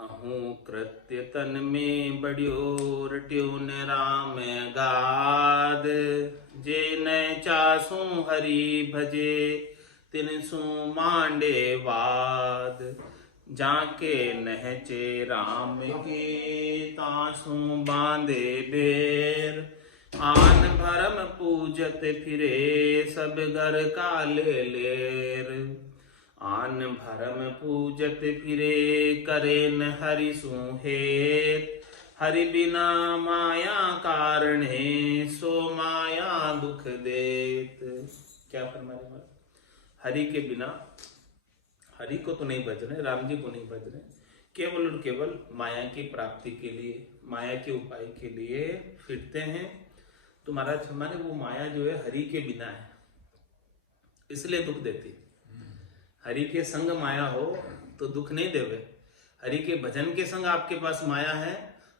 अहूँ कृत्य तन में बड़ियो रट्यो न राम गाद। जे न चासू हरि भजे तिनसु मांडे वाद। जाके नहचे राम के तासु बांधे बेर। आन भरम पूजत फिरे सब घर काले लेर। आन भरम पूजत फिरे करेन हरि सुहेत। हरि बिना माया कारणे सो माया दुख देत। क्या फरमा रहे? हरि के बिना, हरि को तो नहीं भज रहे, राम जी को नहीं भज रहे, केवल और केवल माया की प्राप्ति के लिए, माया के उपाय के लिए फिरते हैं। तो महाराज हमारे वो माया जो है हरि के बिना है, इसलिए दुख देती। हरि के संग माया हो तो दुख नहीं देवे। हरि के भजन के संग आपके पास माया है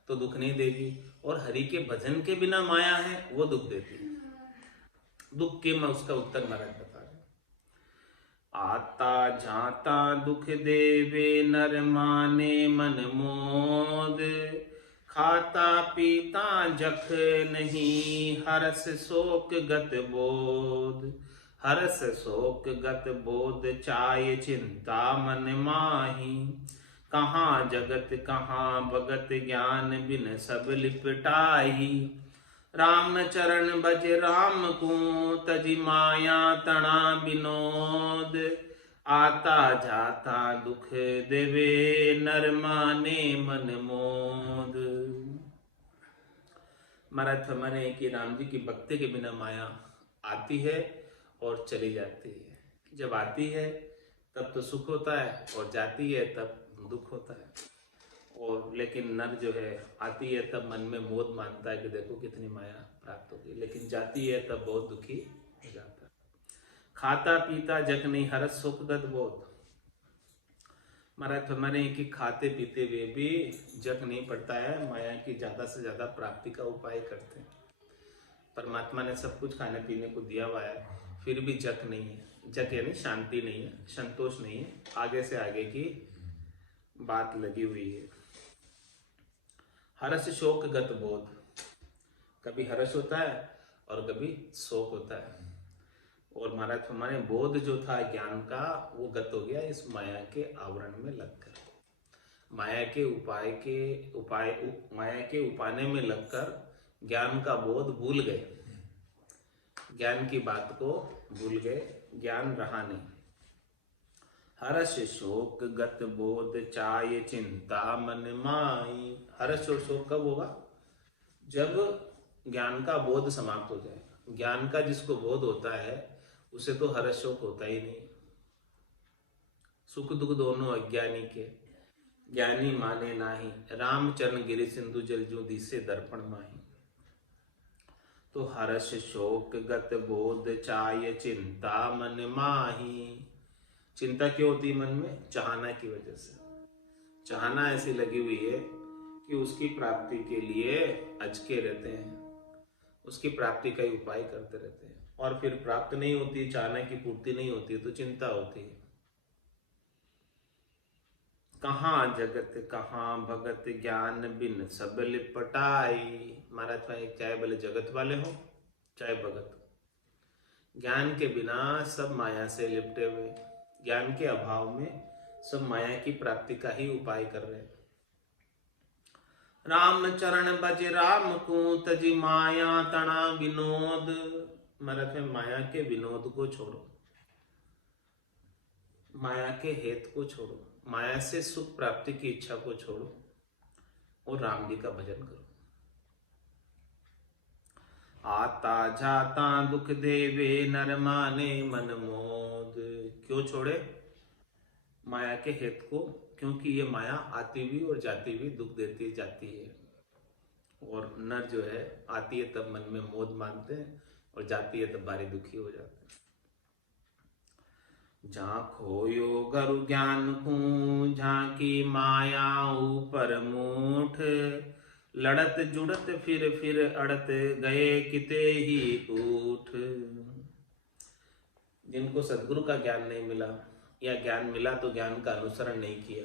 तो दुख नहीं देगी, और हरि के भजन के बिना माया है वो दुख देती है। दुख के मैं उसका उत्तर महाराज बता रहे। आता जाता दुख देवे नर माने मन मोद। खाता पीता जख नहीं हरस शोक गत बोध। हरस शोक गत बोध चाय चिंता मन माही। कहाँ जगत कहाँ भगत ज्ञान बिन सब लिपटाही। राम चरण बज राम को तजी माया तना विनोद। आता जाता दुख देवे नर माने मन मोद। महाराज फरमाने कि राम जी की भक्ति के बिना माया आती है और चली जाती है। जब आती है तब तो सुख होता है, और जाती है तब दुख होता है। और लेकिन नर जो है आती है तब मन में मोद मानता है कि देखो कितनी माया प्राप्त होगी, लेकिन जाती है तब बहुत दुखी हो जाता है। खाता पीता जग नहीं हरस सुख गत बोध। महाराज फरमाने कि खाते पीते हुए भी जग नहीं पड़ता है, माया की ज्यादा से ज्यादा प्राप्ति का उपाय करते हैं। परमात्मा ने सब कुछ खाने पीने को दिया हुआ है, फिर भी जग नहीं है। जग यानी शांति नहीं है, संतोष नहीं है, आगे से आगे की बात लगी हुई है। हर्ष शोक गत बोध, कभी हर्ष होता है और कभी शोक होता है। और महाराज हमारे बोध जो था ज्ञान का वो गत हो गया इस माया के आवरण में लगकर। माया के उपाने में लगकर ज्ञान का बोध भूल गए, ज्ञान की बात को भूल गए, ज्ञान रहा नहीं। हर्ष शोक गत बोध चाय चिंता मन माई। हर्ष और शोक कब होगा? जब ज्ञान का बोध समाप्त हो जाएगा। ज्ञान का जिसको बोध होता है उसे तो हर्ष शोक होता ही नहीं। सुख दुख दोनों अज्ञानी के, ज्ञानी माने नाही। रामचरण गिरि सिंधु जल जो दिसे दर्पण माही। तो हर्ष शोक गत बोध चाय चिंता मन माही। चिंता क्यों होती मन में? चाहना की वजह से। चाहना ऐसी लगी हुई है कि उसकी प्राप्ति के लिए अचके रहते हैं, उसकी प्राप्ति का ही उपाय करते रहते हैं, और फिर प्राप्त नहीं होती, चाहना की पूर्ति नहीं होती तो चिंता होती है। कहाँ जगत कहाँ भगत ज्ञान बिन सब लिपटाई। महाराज चाहे भले जगत वाले हो चाहे भगत, ज्ञान के बिना सब माया से लिपटे हुए, ज्ञान के अभाव में सब माया की प्राप्ति का ही उपाय कर रहे हैं। राम चरण बज राम को तजी माया तना विनोद। महाराज माया के विनोद को छोड़ो, माया के हेत को छोड़ो, माया से सुख प्राप्ति की इच्छा को छोड़ो और राम जी का भजन करो। आता जाता दुख देवे नर माने मन मोद। क्यों छोड़े? माया के हेत को, क्योंकि ये माया आती हुई और जाती हुई दुख देती जाती है। और नर जो है आती है तब मन में मोद मानते हैं और जाती है तब भारी दुखी हो जाते हैं। जहाँ खोयो गरु ज्ञान को झांकी माया ऊपर मूठ। लड़त जुड़त फिर अड़त गए किते ही उठ। जिनको सद्गुरु का ज्ञान नहीं मिला या ज्ञान मिला तो ज्ञान का अनुसरण नहीं किया,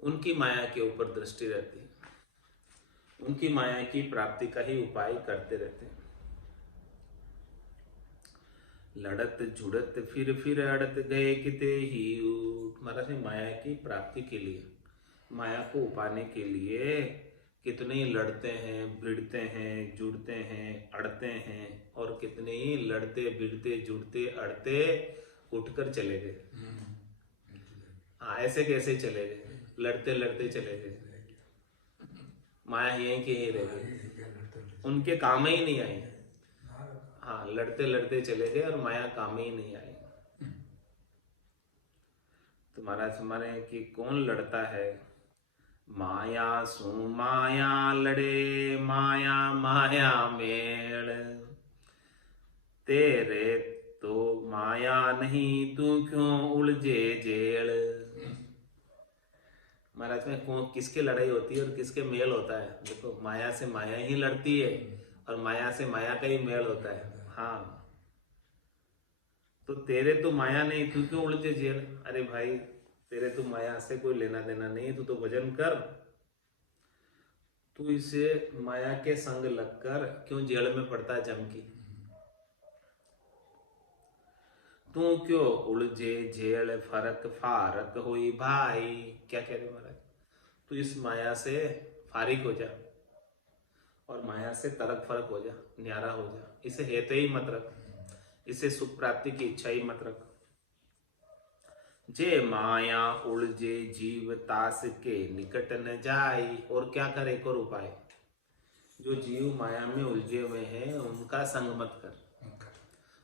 उनकी माया के ऊपर दृष्टि रहती है, उनकी माया की प्राप्ति का ही उपाय करते रहते हैं। लड़त झुड़त फिर अड़त गए किते ही ऊट। महाराज माया की प्राप्ति के लिए, माया को उपाने के लिए कितने ही लड़ते हैं, भिड़ते हैं, जुड़ते हैं, अड़ते हैं, और कितने ही लड़ते भिड़ते जुड़ते अड़ते उठकर चले गए। ऐसे कैसे चले गए? लड़ते लड़ते चले गए, माया यहीं के ही रह गई, उनके काम ही नहीं आई। हाँ, लड़ते लड़ते चले गए और माया काम ही नहीं आई। तो महाराज हमारे कि कौन लड़ता है? माया सु माया लड़े, माया माया मेल, तेरे तो माया नहीं तू क्यों उलझे जेल। महाराज में कौन किसके लड़ाई होती है और किसके मेल होता है? देखो, माया से माया ही लड़ती है और माया से माया का ही मेल होता है। हाँ, तो तेरे तो माया नहीं तू क्यों उलझे जेल। अरे भाई, तेरे तो माया से कोई लेना देना नहीं, तू तो भजन कर। तू इसे माया के संग लगकर क्यों जेल में पड़ता है जम की? तू क्यों उलझे जेल फरक फारक हुई भाई। क्या कह रहे महाराज? तू इस माया से फारिग हो जा और माया से तरक फरक हो जा, न्यारा हो जा। इसे हेते ही मत रख, इसे सुख प्राप्ति की इच्छा ही मत रख। जे माया उलझे जीव तास के निकट न जाई। और क्या करे? एक और उपाय, जो जीव माया में उलझे हुए हैं उनका संग मत कर।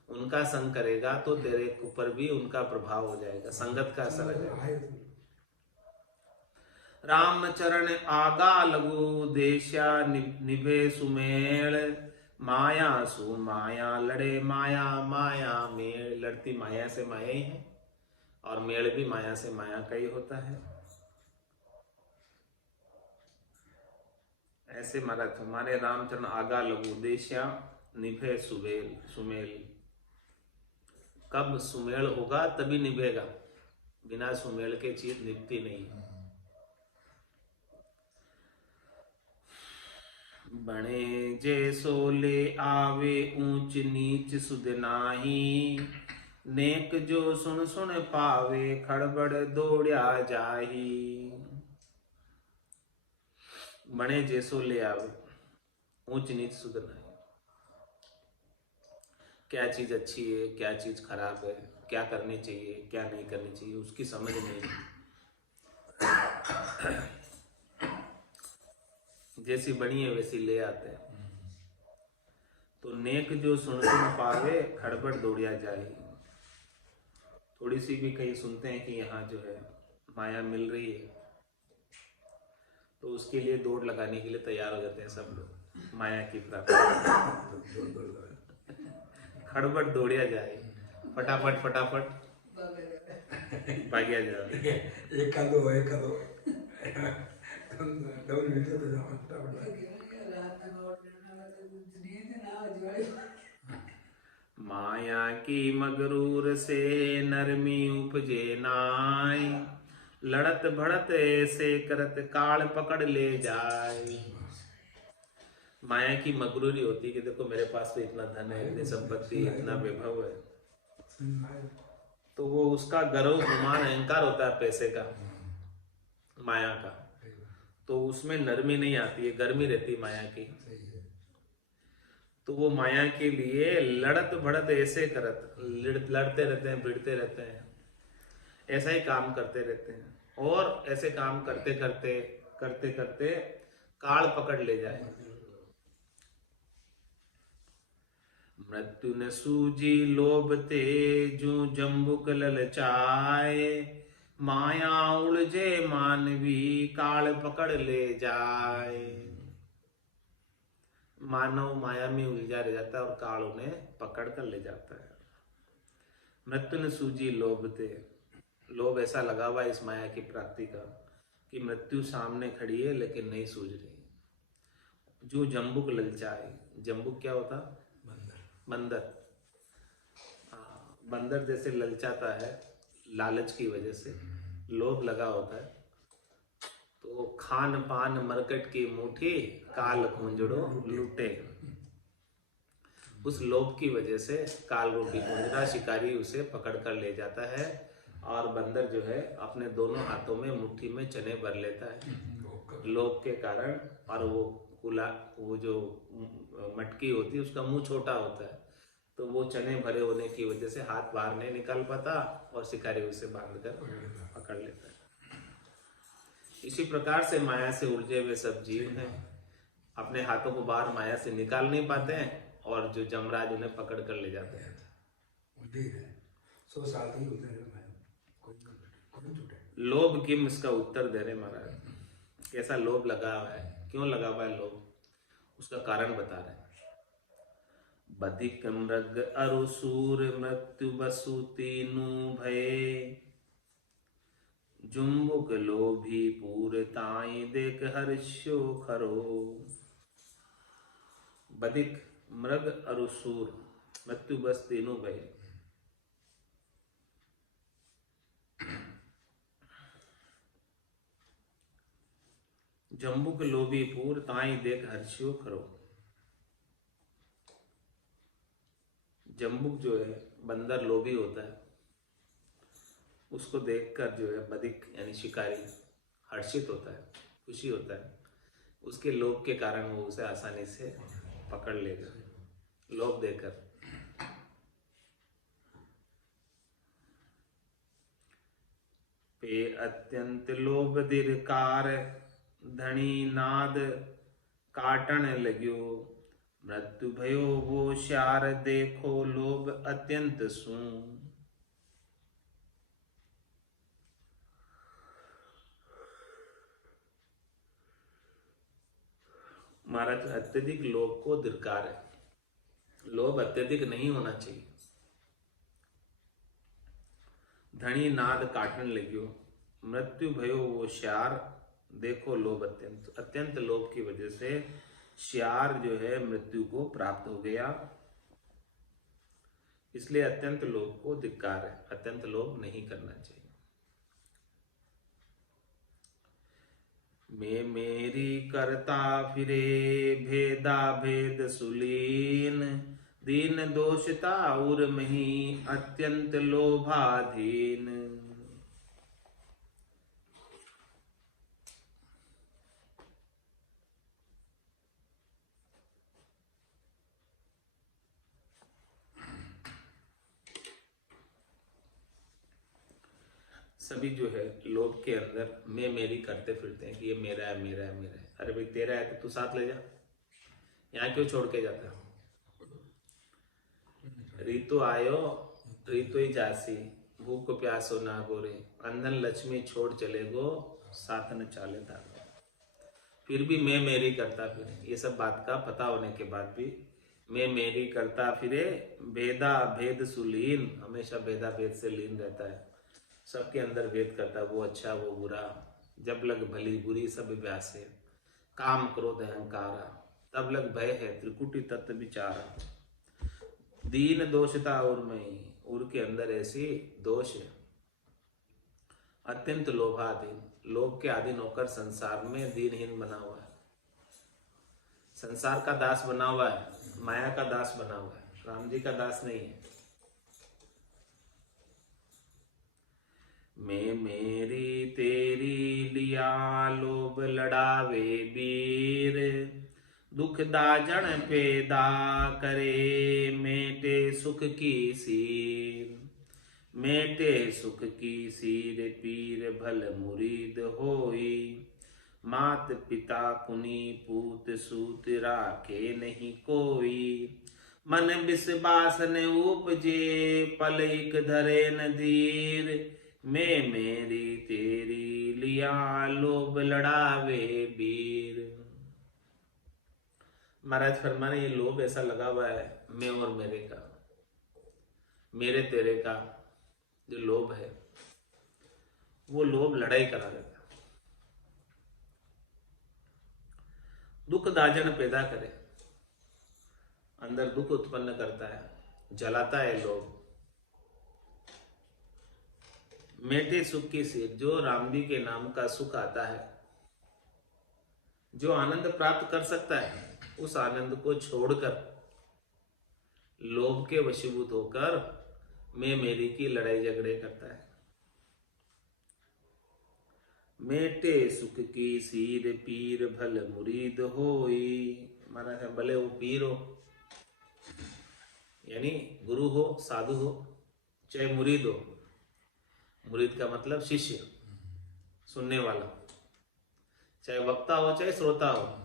उनका संग करेगा तो तेरे ऊपर भी उनका प्रभाव हो जाएगा, संगत का असर है। राम चरण आगा लगू देश्या निभे सुमेल, माया सु माया लड़े, माया माया मेल। लड़ती माया से माया ही है और मेल भी माया से माया का ही होता है। ऐसे महाराज हमारे रामचरण आगा लगू देश्या निभे सुमेल। सुमेल कब सुमेल होगा तभी निभेगा, बिना सुमेल के चीज निभती नहीं। बने जैसो ले आवे ऊंच नीच सुध नाही, नेक जो सुन सुन पावे खड़बड़ दौड़या जाही। बने जैसो ले आवे, ऊंच नीच सुध नाही। क्या चीज अच्छी है, क्या चीज खराब है, क्या करनी चाहिए, क्या नहीं करनी चाहिए, उसकी समझ नहीं। जैसी बनी है वैसी ले आते हैं। तो नेक जो सुन सुन पावे खड़बड़ दौड़िया जाए। थोड़ी सी भी कहीं सुनते हैं कि यहाँ जो है माया मिल रही है, तो उसके लिए दौड़ लगाने के लिए तैयार हो जाते हैं सब लोग, माया की प्राप्ति। खड़बड़ दौड़िया जाए, फटाफट फटाफट भाग्या जाए। माया की मगरूर से नरमी उपजे नाय, लड़त भड़त ऐसे करत काल पकड़ ले जाए। माया की मगरूरी होती है कि देखो मेरे पास तो इतना धन है, इतनी संपत्ति, इतना वैभव है, तो वो उसका गर्व गुमान अहंकार होता है पैसे का, माया का। तो उसमें नरमी नहीं आती है, गर्मी रहती माया की। तो वो माया के लिए लड़त भड़त ऐसे करत, लड़ते रहते हैं, भिड़ते रहते हैं, ऐसा ही काम करते रहते हैं। और ऐसे काम करते करते करते करते काल पकड़ ले जाए। मृत्यु न सूझी लोभ ते जो जम्बुक ललचाए, माया उलझे मानवी काल पकड़ ले जाए। मानव माया में उलझा रह जाता है और काल उन्हें पकड़ कर ले जाता है। मृत्यु न सूझी लोभ ते, लोभ ऐसा लगा हुआ इस माया की प्राप्ति का कि मृत्यु सामने खड़ी है लेकिन नहीं सूझ रही। जो जम्बुक ललचाए, जम्बुक क्या होता? बंदर। बंदर जैसे ललचाता है लालच की वजह से, लोभ लगा होता है, तो खान पान मरकट की मुट्ठी, काल कुंजड़ो लूटे। उस लोभ की वजह से काल रूपी कुंजड़ा शिकारी उसे पकड़ कर ले जाता है और बंदर जो है अपने दोनों हाथों में मुट्ठी में चने भर लेता है लोभ के कारण। और वो जो मटकी होती है उसका मुंह छोटा होता है, तो वो चने भरे होने की वजह से हाथ बाहर नहीं निकल पाता और शिकारी उसे बांधकर पकड़ लेता है। इसी प्रकार से माया से उलझे हुए सब जीव हैं, अपने हाथों को बाहर माया से निकाल नहीं पाते हैं और जो जमराज उन्हें पकड़ कर ले जाते हैं। 100 साल की होते हैं। लोभ किम, इसका उत्तर दे रहे महाराज। कैसा लोभ लगा हुआ है, क्यों लगा हुआ है लोभ, उसका कारण बता रहे हैं। बधिक मृग अरुसूर मृत्यु बसु तीनु भये, जुम्बुक लोभी पूर ताई देख हर्ष्यो खरो। बधिक मृग अरुसूर मृत्यु बस तीनों भये। जम्बुक लोभी पूर ताई देख हर्ष्यो खरो। जम्बुक जो है बंदर लोभी होता है, उसको देखकर जो है बधिक यानी शिकारी हर्षित होता है, खुशी होता है। उसके लोभ के कारण वो उसे आसानी से पकड़ लेगा, लोभ देकर। पे अत्यंत लोभ धिरकार, धनी नाद काटन लग्यो। मृत्यु भयो वो श्यार, देखो लोभ अत्यंत सू। महाराज, अत्यधिक लोभ को धिक्कार है। लोभ अत्यधिक नहीं होना चाहिए। धनी नाद काटन लग्यो, मृत्यु भयो वो श्यार, देखो लोभ अत्यंत। अत्यंत लोभ की वजह से श्यार जो है मृत्यु को प्राप्त हो गया, इसलिए अत्यंत लोभ को धिक्कार है। अत्यंत लोभ नहीं करना चाहिए। मैं मेरी करता फिरे, भेदा भेद सुलीन। दीन दोषता उर मही, अत्यंत लोभाधीन। सभी जो है लोभ के अंदर मैं मेरी करते फिरते हैं कि ये मेरा है, मेरा है, मेरा है। अरे भाई तेरा है तो तू साथ ले जा, यहाँ क्यों छोड़ के जाता? ऋतु आयो ऋतु ही जासी, भूख को प्यासो ना गोरे। अंधन लक्ष्मी छोड़ चले गो, साथ न चाले धागो। फिर भी मैं मेरी करता फिरे, ये सब बात का पता होने के बाद भी मैं मेरी करता फिरे। भेदा भेद सुलीन, हमेशा भेदा भेद से लीन रहता है, सबके अंदर भेद करता है, वो अच्छा वो बुरा। जब लग भली बुरी सब व्यासे, काम क्रोध अहंकारा। तब लग भय है त्रिकुटी तत्व विचारा। दीन दोषता उर में, उर के अंदर ऐसी दोष है। अत्यंत लोभाधीन, लोभ के अधीन होकर संसार में दीनहीन बना हुआ है, संसार का दास बना हुआ है, माया का दास बना हुआ है, राम जी का दास नहीं है। मैं मेरी तेरी लिया, लोभ लड़ावे वीर। दुख दाजन पैदा करे, मेटे सुख की सीर। मेटे सुख की सीर, पीर भल मुरीद होई। मात पिता कुनी पूत सूत, राखे नहीं कोई। मन विश्वास न उपजे, पल एक धरे न धीर। मैं मेरी तेरी लिया, लोभ लड़ावे वीर। महाराज फरमाने ये लोभ ऐसा लगा हुआ है, मैं और मेरे का, मेरे तेरे का जो लोभ है, वो लोभ लड़ाई करा देता, दुख दाजन पैदा करे, अंदर दुख उत्पन्न करता है, जलाता है लोभ। मेटे सुख की सीर, जो राम जी के नाम का सुख आता है जो आनंद प्राप्त कर सकता है उस आनंद को छोड़कर लोभ के वशीभूत होकर मैं मेरी की लड़ाई झगड़े करता है। मेटे सुख की सीर पीर भल मुरीद होई। माना है भले वो पीर हो यानी गुरु हो, साधु हो, चाहे मुरीद हो। मुरीद का मतलब शिष्य, सुनने वाला, चाहे वक्ता हो चाहे श्रोता हो।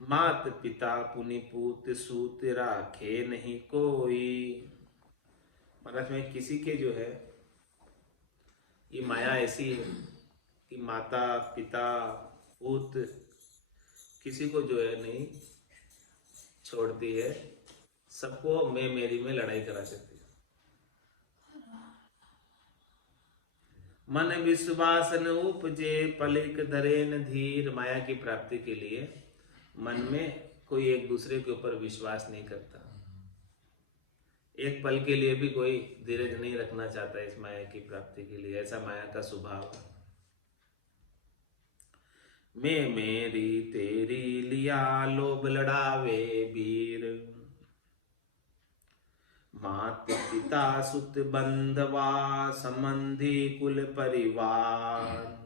मात पिता पुनि पूत सूत राखे नहीं कोई। महाराज में किसी के जो है ये माया ऐसी है कि माता पिता पूत किसी को जो है नहीं छोड़ती है, सबको मैं मेरी में लड़ाई करा देती है। मन विश्वास न उपजे पलिक धरे न धीर। माया की प्राप्ति के लिए मन में कोई एक दूसरे के ऊपर विश्वास नहीं करता, एक पल के लिए भी कोई धीरज नहीं रखना चाहता इस माया की प्राप्ति के लिए। ऐसा माया का स्वभाव है। मैं मेरी तेरी लिया लोभ लड़ावे वीर। मात पिता सुत बंधवा संबंधी कुल परिवार।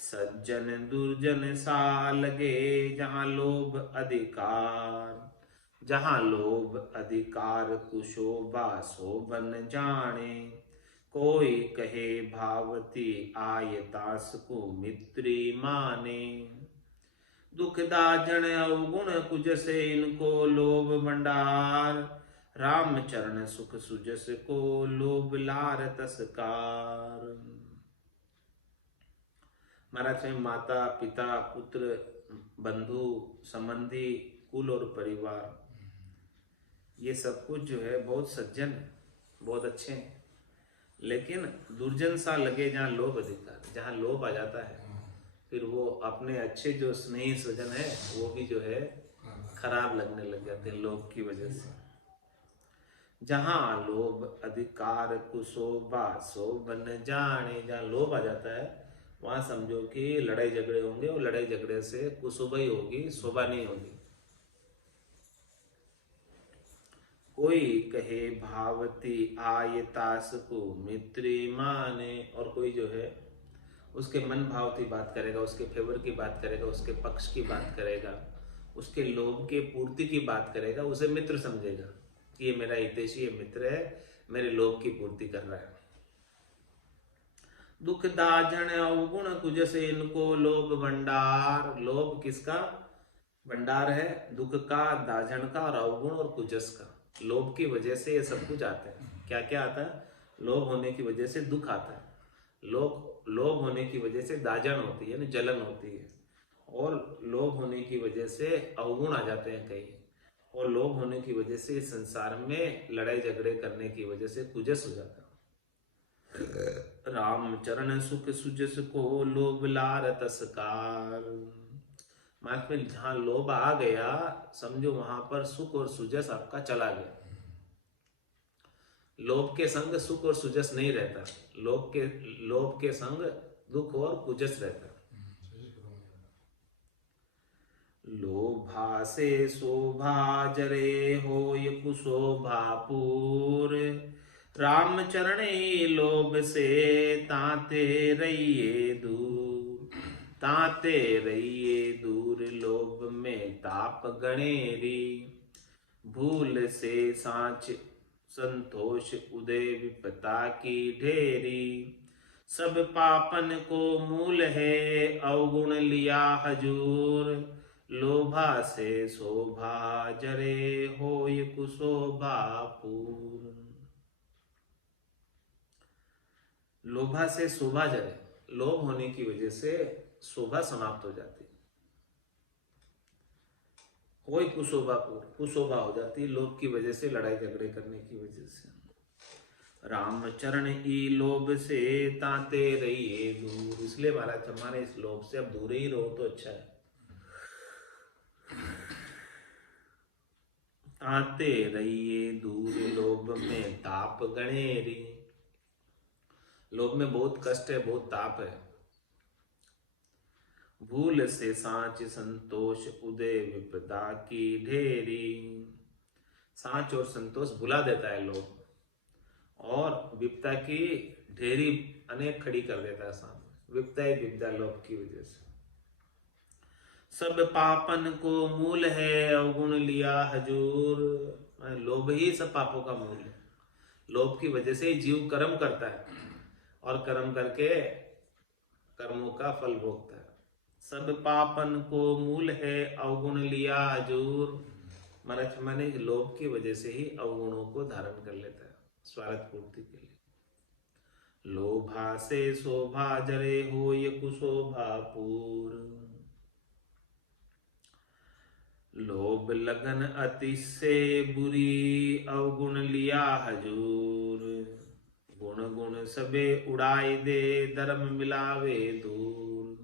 सज्जन दुर्जन सा लगे जहाँ लोभ अधिकार। जहाँ लोभ अधिकार कुशोभा शोभन जाने। कोई कहे भावती आयतास को मित्री माने। दुख दाजन अवगुण कुज से इनको लोभ भंडार। राम चरण सुख सुजस को लोभ लार तस्कार। महाराज में माता पिता पुत्र बंधु संबंधी कुल और परिवार ये सब कुछ जो है बहुत सज्जन है, बहुत अच्छे हैं, लेकिन दुर्जन सा लगे जहाँ लोभ अधिकार। जहाँ लोभ आ जाता है फिर वो अपने अच्छे जो स्नेही स्वजन है वो भी जो है खराब लगने लग जाते हैं लोभ की वजह से। जहाँ लोभ अधिकार कुशोभा शोभन जाने। जहाँ लोभ आ जाता है वहां समझो कि लड़ाई झगड़े होंगे और लड़ाई झगड़े से कुशोभा ही होगी, शोभा नहीं होगी। कोई कहे भावती आयतास को मित्री माने। और कोई जो है उसके मन भावती बात करेगा, उसके फेवर की बात करेगा, उसके पक्ष की बात करेगा, उसके लोभ के पूर्ति की बात करेगा, उसे मित्र समझेगा कि ये मेरा हितैषी है, मित्र है, मेरे लोभ की पूर्ति कर रहा है। दुख दाजन अवगुण कुज से इनको लोभ भंडार। लोभ किसका भंडार है? दुख का, दाजन का और अवगुण और कुजस का। लोभ की वजह से ये सब कुछ आता है। क्या क्या आता है? लोभ होने की वजह से दुख आता है। लोभ होने की वजह से दाजन होती है ना, जलन होती है। और लोभ होने की वजह से अवगुण आ जाते हैं कई। और लोभ होने की वजह से संसार में लड़ाई झगड़े करने की वजह से कुजस हो जाता है। राम चरण सुख सुजस को लोभ लार तस्कार। महात्मा जहां लोभ आ गया समझो वहां पर सुख और सुजस आपका चला गया। लोभ के संग सुख और सुजस नहीं रहता, लोभ के संग दुख और कुजस रहता। लोभा से शोभा जरे होय कुशोभापुर। राम चरणे लोभ से ताते रहिए दूर। ताते रहिए दूर लोभ में ताप गणेरी। भूल से सांच संतोष उदय विपता की ढेरी। सब पापन को मूल है अवगुण लिया हजूर। लोभा से शोभा जरे होय कुशोभापुर। लोभा से शोभा जरे, लोभ होने की वजह से शोभा समाप्त हो जाती है। कोई कुशोभापुर, कुशोभा हो जाती है लोभ की वजह से, लड़ाई झगड़े करने की वजह से। राम चरण ई लोभ से ताते रहिए दूर। इसलिए महाराज हमारे इस लोभ से अब दूर ही रहो तो अच्छा है। ताते रहिए दूर लोभ में ताप गणेरी। लोभ में बहुत कष्ट है, बहुत ताप है। भूल से सांच संतोष उदय विपदा की ढेरी। सांच और संतोष भुला देता है लोभ, और विपदा की ढेरी अनेक खड़ी कर देता है सामने। विपदा ही विपदा लोभ की वजह से। सब पापन को मूल है अवगुण लिया हजूर। लोभ ही सब पापों का मूल है। लोभ की वजह से ही जीव कर्म करता है और कर्म करके कर्मों का फल भोगता है। सब पापन को मूल है अवगुण लिया हजूर। माने लोभ की वजह से ही अवगुणों को धारण कर लेता है स्वार्थ पूर्ति के लिए। लोभा से शोभा जरे हो ये कुशोभा पूर। लोभ लगन अति से बुरी अवगुण लिया हजूर। गुण गुण सबे उड़ाई दे धर्म मिलावे दूर।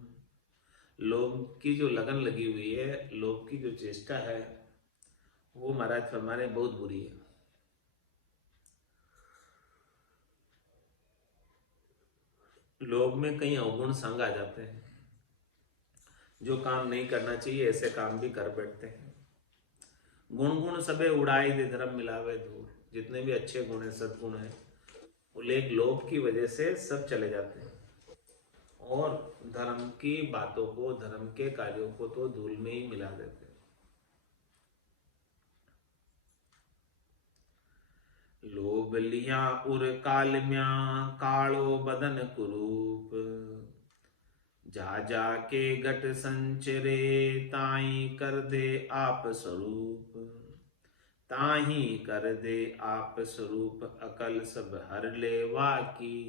लोभ की जो लगन लगी हुई है, लोभ की जो चेष्टा है, वो महाराज फरमाने बहुत बुरी है। लोभ में कई अवगुण संग आ जाते हैं, जो काम नहीं करना चाहिए ऐसे काम भी कर बैठते हैं। गुण गुण सबे उड़ाई दे धर्म मिलावे दूर। जितने भी अच्छे गुण हैं, सद्गुण हैं, वो एक लोभ की वजह से सब चले जाते हैं और धर्म की बातों को, धर्म के कार्यों को तो धूल में ही मिला देते हैं। लोभ लिया उर कालम्या कालो बदन कुरूप। जा जा के घट संचरे ताई कर दे आप स्वरूप। ताही कर दे आप स्वरूप अकल सब हर लेवा की।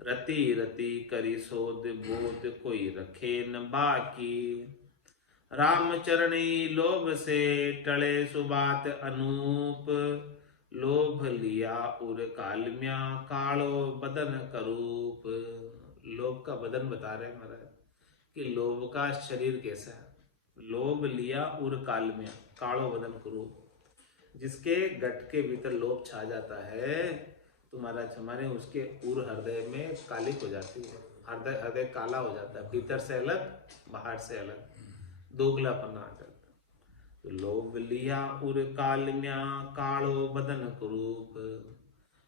रति रति करी सोध बोध कोई रखे न बाकी। राम चरणी लोभ से टले सुबात अनूप। लोभ लिया उर कालम्या कालो बदन करूप। लोभ का बदन बता रहे महाराज कि लोभ का शरीर कैसा है। लोभ लिया उर कालम्या कालो बदन करूप। जिसके गट के भीतर लोभ छा जाता है तो महाराज हमारे उसके उर हृदय में कालिक हो जाती है। हृदय काला हो जाता है, भीतर से अलग बाहर से अलग, दोगलापना आ जाता। तो लोभ लिया उर कालम्या कालो बदन कुरूप।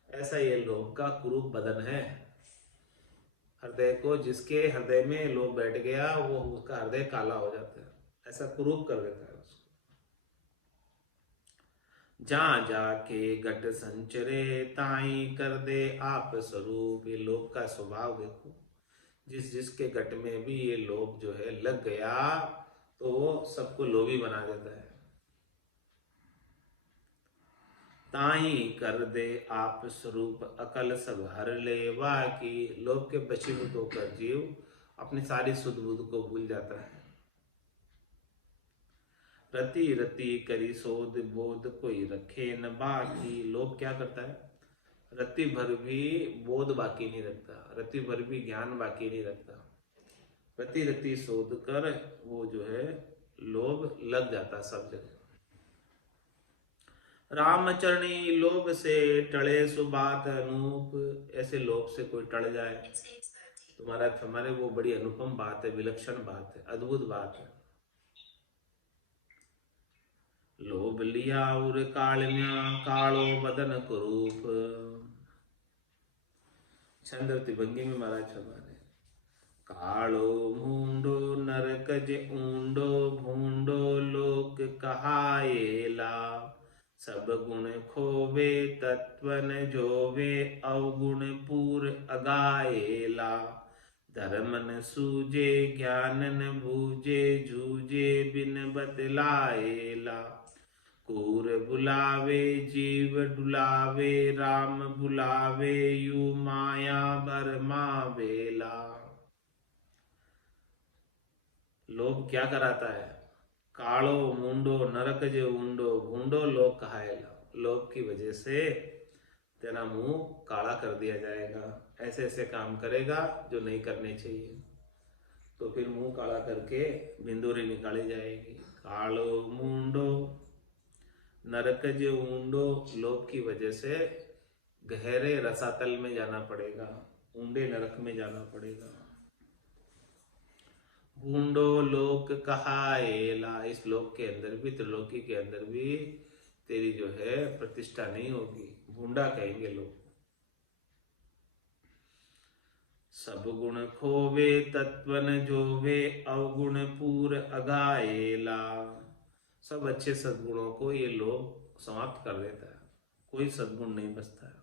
ऐसा ये लोभ का कुरूप बदन है। हृदय को, जिसके हृदय में लोभ बैठ गया वो उसका हृदय काला हो जाता है, ऐसा कुरूप कर देता है उसको। जा जाके घट संचरे ताई कर दे आप स्वरूप। ये लोभ का स्वभाव देखो, जिस जिसके घट में भी ये लोभ जो है लग गया तो वो सबको लोभी बना देता है। ताई कर दे आप स्वरूप अकल सब हर लेवा की। लोभ के वशीभूत होकर जीव अपनी सारी सुध बुध को भूल जाता है। रति रति करी शोध बोध कोई रखे न बाकी। लोभ क्या करता है, रति भर भी बोध बाकी नहीं रखता, रति भर भी ज्ञान बाकी नहीं रखता। रति रति शोध कर वो जो है लोभ लग जाता सब जगह। रामचरणी लोभ से टले सुबात अनूप। ऐसे लोभ से कोई टल जाए तुम्हारा हमारे वो बड़ी अनुपम बात है, विलक्षण बात है, अद्भुत बात है। लोभ लिया उर कालम्या कालो बदन कुरूप। छंदवती भंगी में महाराज हमारे कालो मुंडो नरकज ऊंडो भूंडो लोक कहाएला। सब गुण खोवे तत्व न जोवे अवगुण पूर अगाएला। धर्म न सूझे ज्ञान न बूझे जूझे बिन बतलाएला। कूर बुलावे जीव डुलावे राम बुलावे यू माया भरमावेला। लोभ क्या कराता है, कालो मुंडो नरक जे ऊंडो भूंडो लोक कहाएला। लोभ की वजह से तेरा मुंह काला कर दिया जाएगा, ऐसे ऐसे काम करेगा जो नहीं करने चाहिए, तो फिर मुंह काला करके बिंदुरी निकाली जाएगी। कालो मुंडो नरक जे ऊंडो। लोभ की वजह से गहरे रसातल में जाना पड़ेगा, ऊंडे नरक में जाना पड़ेगा। भूंडो लोक कहाएला, इस लोक के अंदर भी, त्रिलोकी के अंदर भी तेरी जो है प्रतिष्ठा नहीं होगी, भूंडा कहेंगे लोग। सब गुण खोवे तत्वन जोवे, अवगुण पूर अगाएला। सब अच्छे सद्गुणों को ये लोग समाप्त कर देता है, कोई सद्गुण नहीं बचता है।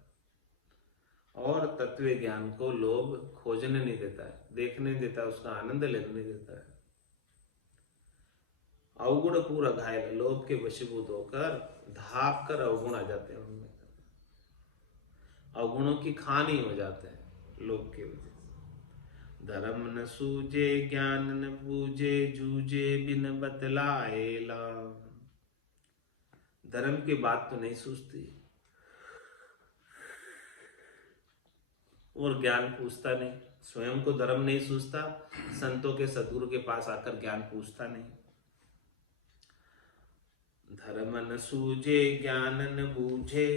और तत्व ज्ञान को लोग खोजने नहीं देता है, देखने नहीं देता है, उसका आनंद लेने नहीं देता है। अवगुण पूरा घायल, लोभ के वशीभूत होकर धाप कर अवगुण आ जाते हैं उनमें, अवगुणों की खानी हो जाते हैं लोभ की वजह से। धर्म न सूझे ज्ञान न बूझे, जूझे बिन बतलाएला। धर्म की बात तो नहीं सूझती और ज्ञान पूछता नहीं, स्वयं को धर्म नहीं सूझता, संतों के सदगुरु के पास आकर ज्ञान पूछता नहीं। धर्म न सूझे ज्ञान न बूझे,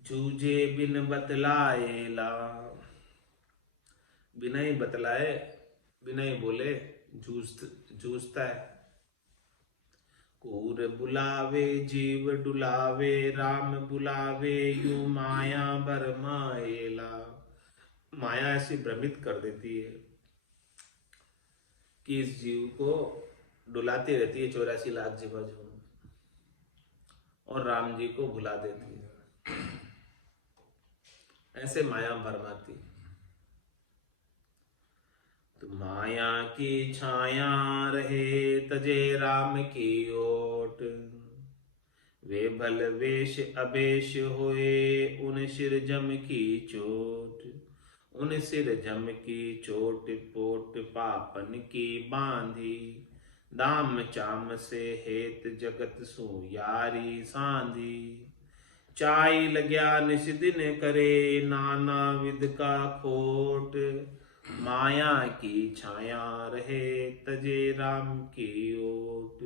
जूझे बिन बतलाएला। बिना ही बतलाए, बिना ही बोले जूझता है। कूर बुलावे जीव डुलावे, राम बुलावे यू माया बरमाएला। माया ऐसी भ्रमित कर देती है कि इस जीव को डुलाती रहती है 84 लाख जीवाजू, और राम जी को भुला देती है। ऐसे माया भरमाती। तो माया की छाया रहे, तजे राम की ओट। वे भल वेश अबेश होए, उन सिर जम की चोट। उन सिर जम की चोट पोट, पापन की बांधी। दाम चाम से हेत जगत सु यारी सांधी। चाय लग्या निस दिन करे, नाना विद का खोट। माया की छाया रहे, तजे राम की ओट।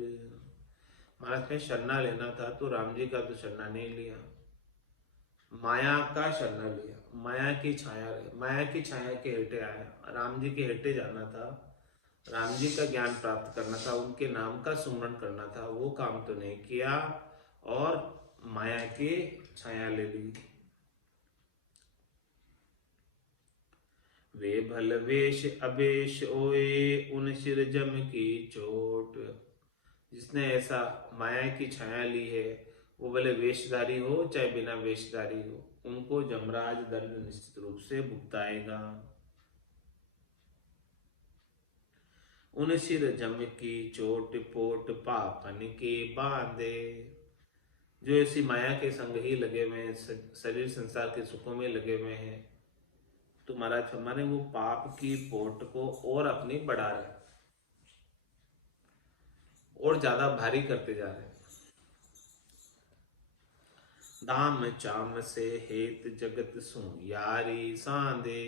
महाराज ने शरणा लेना था तो राम जी का तो शरणा नहीं लिया, माया का शरणा लिया। माया की छाया रहे, माया की छाया के हेठे आया, राम जी के हेठे जाना था, राम जी का ज्ञान प्राप्त करना था, उनके नाम का सुमरण करना था, वो काम तो नहीं किया और माया की छाया ले ली। वे भल वेश अबेश ओए, उन सिर जम की चोट। जिसने ऐसा माया की छाया ली है, वो भले वेशधारी हो चाहे बिना वेशधारी हो, उनको जमराज दंड निश्चित रूप से भुगताएगा। उन सिर जम की चोट पोट, पापन के बांधे। जो ऐसी माया के संग ही लगे हुए हैं, शरीर संसार के सुखों में लगे हुए हैं, तो महाराज हमारे वो पाप की पोट को और अपनी बढ़ा रहे, और ज्यादा भारी करते जा रहे हैं। दाम चाम से हेत जगत सु यारी सांधे।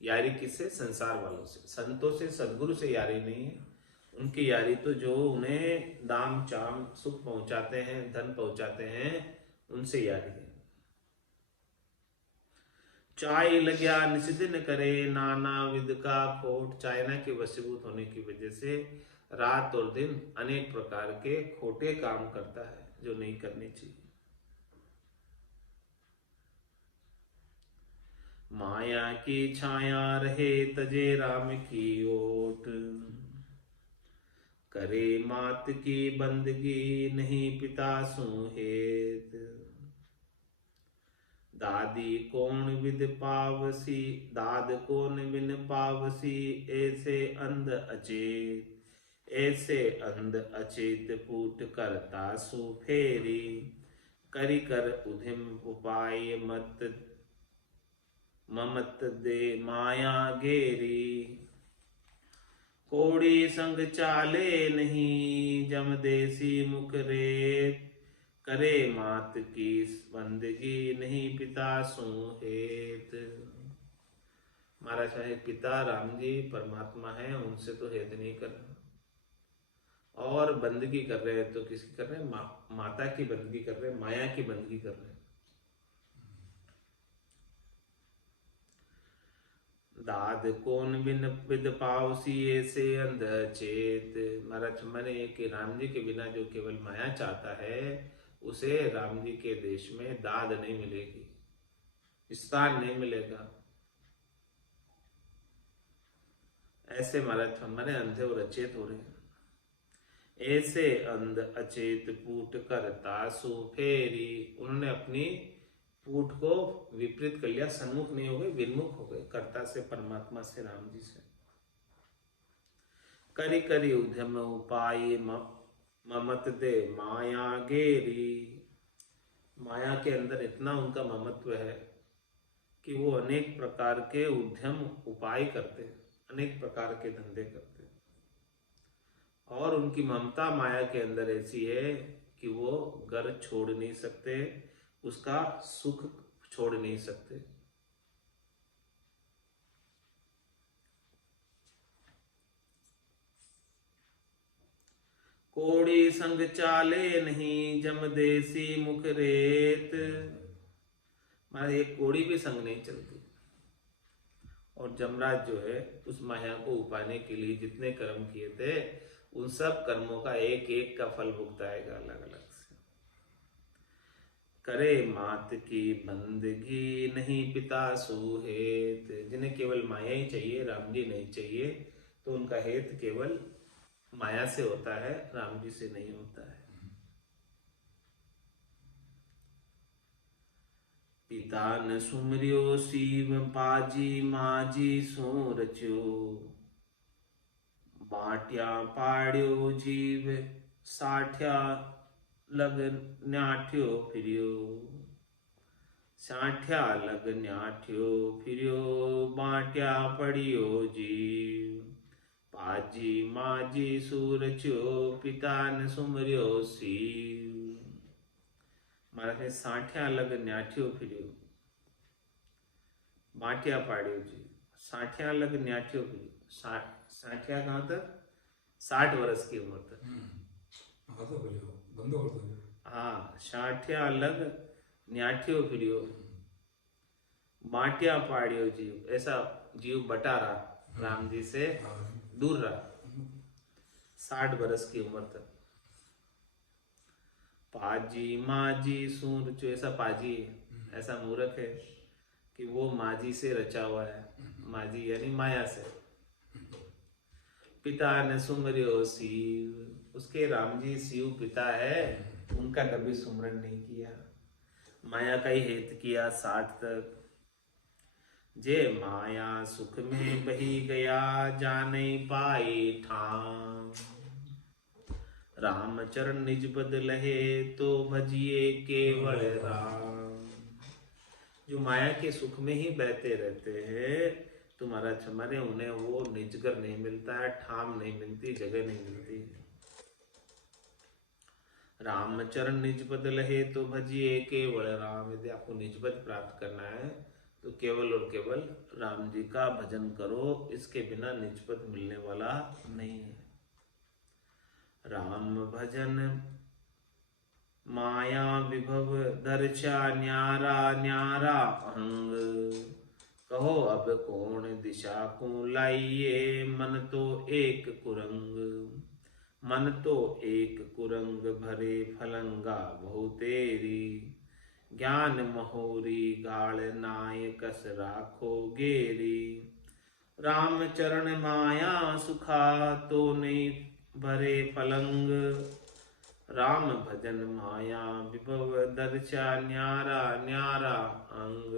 यारी किससे? संसार वालों से, संतों से, सदगुरु से यारी नहीं है। उनकी यारी तो जो उन्हें दाम चाम सुख पहुंचाते हैं, धन पहुंचाते हैं, उनसे यारी है। चाय लग्या निषिदिन करे, नाना विद का खोट। चाइना के वशीभूत होने की वजह से रात और दिन अनेक प्रकार के खोटे काम करता है जो नहीं करनी चाहिए। माया की छाया रहे, तजे राम की ओट। करे मात की बंदगी, नहीं पिता सुहेत। दादी कौन विद पावसी, दाद कौन बिन पावसी। ऐसे अंध अचेत, ऐसे अंध अचेत पूट करता सुफेरी। करी कर उधिम उपाय मत, ममत दे माया घेरी। कोड़ी संग चाले नहीं, जम देसी मुख रेत। करे मात की बंदगी, नहीं पिता सुहेत। महाराज चाहे पिता राम जी परमात्मा है, उनसे तो हेत नहीं करना, और बंदगी कर रहे हैं तो किसकी कर रहे हैं? माता की बंदगी कर रहे हैं, माया की बंदगी कर रहे हैं। दाद कौन बिन विद पावसी ऐसे अंध चेत। महाराज मैंने कि राम जी के बिना जो केवल माया चाहता है उसे राम जी के देश में दाद नहीं मिलेगी, स्थान नहीं मिलेगा। ऐसे महाराज मैंने अंधे और अचेत हो रहे हैं। ऐसे अंध अचेत पूट करता सो फेरी। उन्होंने अपनी पूट को विपरीत कर लिया, सन्मुख नहीं हो गए, विन्मुख हो गए, कर्ता से परमात्मा से, राम जी से। करी करी उद्यम उपाय ममत दे माया गेरी। माया के अंदर इतना उनका ममत्व है कि वो अनेक प्रकार के उद्यम उपाय करते, अनेक प्रकार के धंधे करते, और उनकी ममता माया के अंदर ऐसी है कि वो घर छोड़ नहीं सकते, उसका सुख छोड़ नहीं सकते। कोड़ी संग चाले नहीं जम देसी मुख रेत। मारे एक कोड़ी भी संग नहीं चलती। और जमराज जो है उस माया को उपाने के लिए जितने कर्म किए थे उन सब कर्मों का एक एक का फल भुगताएगा अलग अलग से। करे मात की बंदगी नहीं पिता सुहेत। जिन्हें केवल माया ही चाहिए, राम जी नहीं चाहिए, तो उनका हेत केवल माया से होता है, राम जी से नहीं होता है। पिता न सुमरियो शिव पाजी माजी सो रच्यो। बाटिया पाड़ियो जीव साठ्या लग न्याठ्यो फिरियो। साठ्या लग न्याठ्यो फिरियो बाटिया पड़ियो जीव। पाजी माजी सूरच्यो पिता न सुमरियो शिव। महाराज ने साठ्या लग न्याठ्यो फिरियो, बाटिया पाड़ियो जीव। साठ्या लग न्याठ्यो फिरियो, साठ्या कहाँ तक? 60 वर्ष की उम्र तक। हाँ, साठ्या लग न्याठ्यो फिरियो बाटिया पाड़ियो जीव। ऐसा जीव बटा रहा, राम जी से दूर रहा 60 वर्ष की उम्र तक। पाजी माजी सूर जो, ऐसा पाजी ऐसा मूर्ख है कि वो माजी से रचा हुआ है। माजी यानी माया से। पिता ने सुमरियो शिव। उसके राम जी शिव पिता है, उनका कभी सुमरन नहीं किया, माया का ही हेत किया 60 तक। जे माया सुख में बही गया जाने पाई ठाम। राम चरण निज बद लहे तो भजिए केवल राम। जो माया के सुख में ही बहते रहते हैं तुम्हारा हमारे, उन्हें वो निजगर नहीं मिलता है, ठाम नहीं मिलती, जगह नहीं मिलती। राम चरण निजपद लहे तो भजिए केवल राम। यदि आपको निजपद प्राप्त करना है तो केवल और केवल राम जी का भजन करो, इसके बिना निजपद मिलने वाला नहीं है। राम भजन माया विभव दर्शा न्यारा न्यारा अंग। कहो अब कौन दिशा को लाइए मन तो एक कुरंग। मन तो एक कुरंग भरे फलंगा बहु तेरी। ज्ञान महोरी गाल नाय कस राखो गेरी। राम चरण माया सुखा तो नहीं भरे फलंग। राम भजन माया विभव दर्शा न्यारा न्यारा अंग।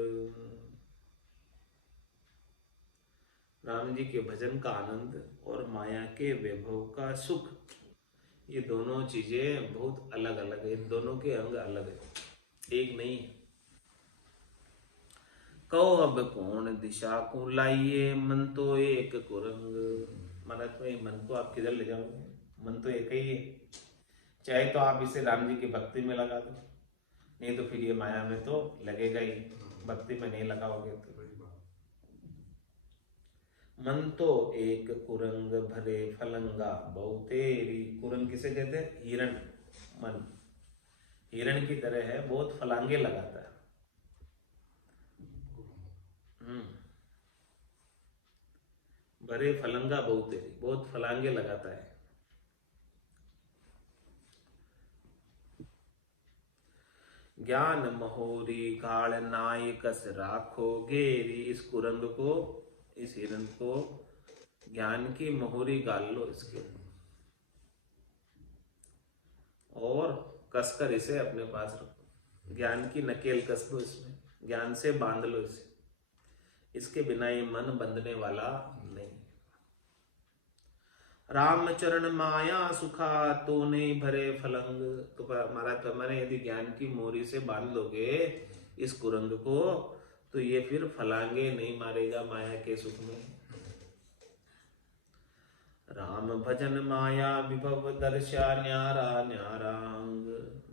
राम जी के भजन का आनंद और माया के वैभव का सुख, ये दोनों चीजें बहुत अलग अलग है, दोनों के अंग अलग है, एक नहीं है। कहो अब कौन दिशा को लाइए मन तो एक कुरंग। महाराज में मन को आप किधर ले जाओगे? मन तो एक ही है। चाहे तो आप इसे राम जी की भक्ति में लगा दो, नहीं तो फिर ये माया में तो लगेगा ही, भक्ति में नहीं लगाओगे तो। मन तो एक कुरंग भरे फलंगा बहु तेरी। कुरंग किसे कहते हैं? हिरण। मन हिरण की तरह है, बहुत फलांगे लगाता है। भरे फलंगा बहुत तेरी, बहुत फलांगे लगाता है। ज्ञान महोरी गाड़ नाय कस राखो घेरी। इस कुरंग को, इस हिरण को ज्ञान की मोहरी गाल लो इसके, और कसकर इसे अपने पास रखो। ज्ञान की नकेल कस लो इसमें, ज्ञान से बांध लो इसे। इसके बिना ये मन बंधने वाला नहीं। रामचरण माया सुखा तो नहीं भरे फलंग। तो महाराज तुम्हारे यदि ज्ञान की मोरी से बांध लोगे इस कुरंग को, तो ये फिर फलांगे नहीं मारेगा माया के सुख में। राम भजन माया विभव दर्शा न्यारा न्यारांग।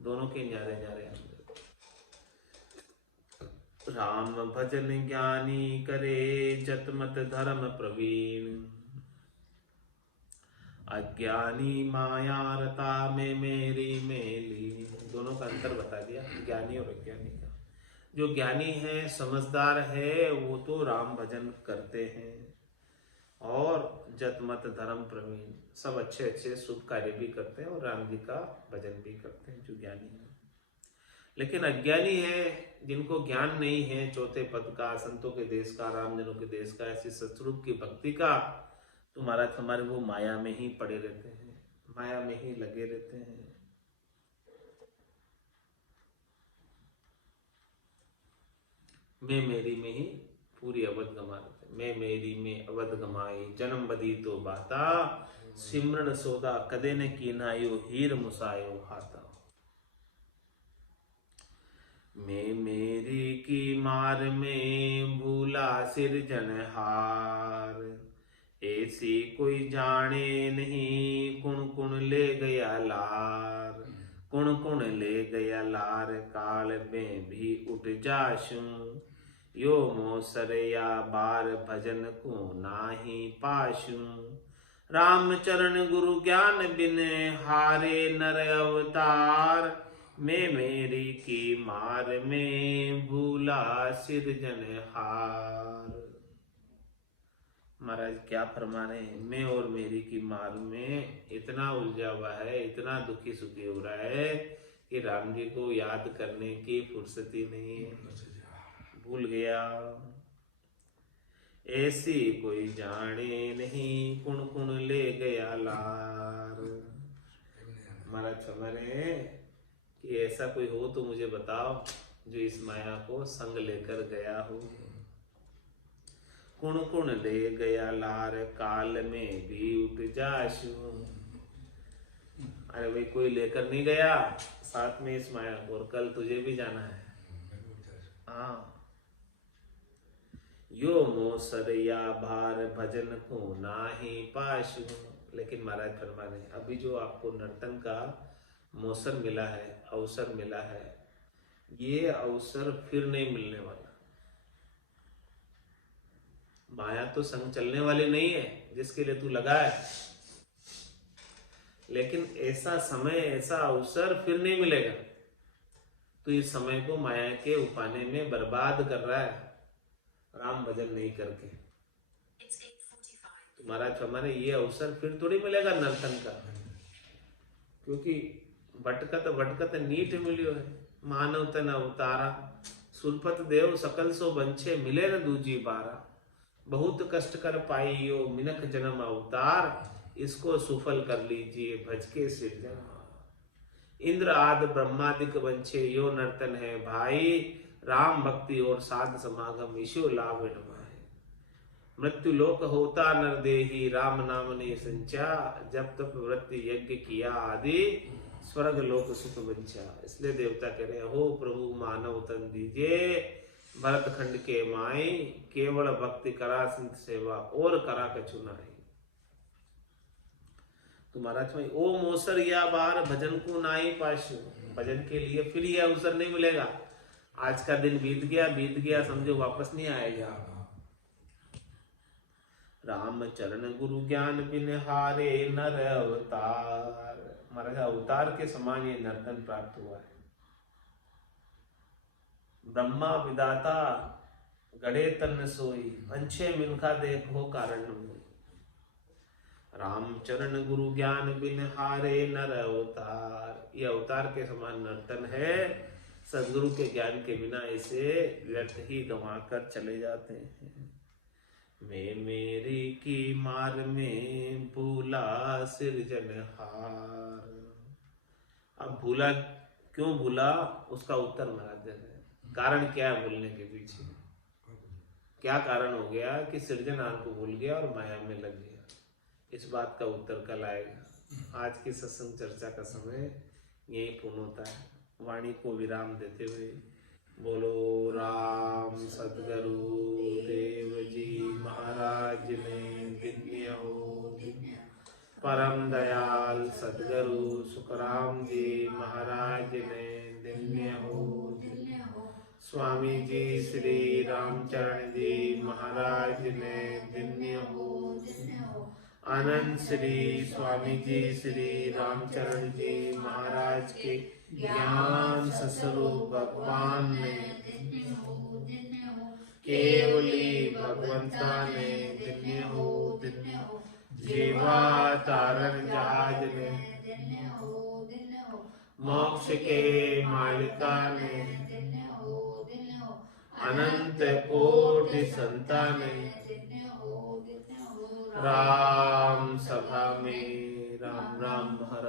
दोनों के न्यारे न्यारे। राम भजन ज्ञानी करे जतमत धर्म प्रवीण। अज्ञानी माया रता में मेरी मेली। दोनों का अंतर बता दिया, ज्ञानी और अज्ञानी का। जो ज्ञानी है, समझदार है, वो तो राम भजन करते हैं, और जतमत धर्म प्रवीण, सब अच्छे अच्छे शुभ कार्य भी करते हैं और राम जी का भजन भी करते हैं जो ज्ञानी है। लेकिन अज्ञानी है, जिनको ज्ञान नहीं है चौथे पद का, संतों के देश का, रामजनों के देश का, ऐसी सतरूप की भक्ति का, तो महाराज हमारे वो माया में ही पड़े रहते हैं, माया में ही लगे रहते हैं। मैं मेरी में ही पूरी अवध गमा देते। मैं मेरी में अवध गमाई जन्म बदी तो बाता। सिमरन सोदा कदे ने कीनायो हीर मुसायो हाथा। मैं मेरी की मार में भूला सिरजनहार। ऐसी कोई जाने नहीं कुण कुण ले गया लार। कुण कुण ले गया लार काल में भी उठ जाशु। यो मोसरया बार भजन को नाही पाशु। राम चरण गुरु ज्ञान बिन हारे नर अवतार। मैं मेरी की मार में भूला सिरजनहार। महाराज क्या फरमा रहे हैं, मैं और मेरी की मार में इतना उलझा हुआ है, इतना दुखी सुखी हो रहा है कि राम जी को याद करने की फुर्सत ही नहीं है, भूल गया। ऐसी कोई जाने नहीं कुण कुण ले गया लार। महाराज हमारे कि ऐसा कोई हो तो मुझे बताओ जो इस माया को संग लेकर गया हो। कुण कुण ले गया लार काल में भी उठ जाशु। अरे भाई कोई लेकर नहीं गया साथ में इस माया को, और कल तुझे भी जाना है। हाँ, यो मोसरिया भार भजन को नाही पाशु। लेकिन महाराज फरमा रहे अभी जो आपको नर्तन का मौसम मिला है, अवसर मिला है, ये अवसर फिर नहीं मिलने वाला। माया तो संग चलने वाली नहीं है जिसके लिए तू लगा है, लेकिन ऐसा समय, ऐसा अवसर फिर नहीं मिलेगा। तो इस समय को माया के उपाने में बर्बाद कर रहा है राम भजन नहीं करके। तो महाराज हमारे ये अवसर फिर थोड़ी मिलेगा नर्तन का, क्योंकि भटकत भटकत नीट मिलियो है। मानव तन अवतारा सुरपत देव सकल सो बंछे मिले न दूजी बारा। बहुत कष्ट कर पाई यो मिनख जन्म अवतार। इसको सुफल कर लीजिए भज के सिरजनहार। इंद्र आदि ब्रह्मादिक वंशे यो नर्तन है भाई। राम भक्ति और साध समागम ईशो लाभ नमाए। मृत्यु लोक होता नर देही राम नाम ने संचा। जब तप वृत्ति यज्ञ किया आदि स्वर्ग लोक सुख बंचा। इसलिए देवता कह रहे हो प्रभु मानव तन दीजिए। भरत खंड के माई केवल भक्ति करा संत सेवा और करा कछु नाई। तो महाराज भाई ओ मोसर या बार भजन को नाई पाशु। भजन के लिए फिर यह अवसर नहीं मिलेगा। आज का दिन बीत गया समझो वापस नहीं आएगा। राम चरण गुरु ज्ञान बिन हारे नर अवतार। महाराज अवतार के समान ये नर्तन प्राप्त हुआ है। ब्रह्मा विदाता गड़े तन सोई। अंछे मिनखा देखो कारण। रामचरण गुरु ज्ञान बिन हारे नर अवतार। ये अवतार के समान नर्तन है। सदगुरु के ज्ञान के बिना इसे व्यर्थ ही गंवा कर चले जाते हैं। मैं मेरी की मार में भूला सिरजनहार। अब भूला क्यों भूला, उसका उत्तर महाराज दे रहे हैं। कारण क्या है भूलने के पीछे, क्या कारण हो गया कि सृजनहार को भूल गया और माया में लग गया। इस बात का उत्तर कल आएगा। आज की सत्संग चर्चा का समय यही पूर्ण होता है। वाणी को विराम देते हुए बोलो राम सद्गुरु देव जी महाराज ने दिव्य हो। परम दयाल सद्गुरु सुखराम जी महाराज ने दिव्य हो। स्वामी जी श्री रामचरण जी महाराज ने दिव्य हो। आनंद श्री स्वामी जी श्री रामचरण जी महाराज के ज्ञान स्वरूप भगवान ने केवली भगवंता ने दिव्य हो। जीवा तारण जहाज ने मोक्ष के मालिका ने अनंत कोटि संतान राम सभा में राम राम हर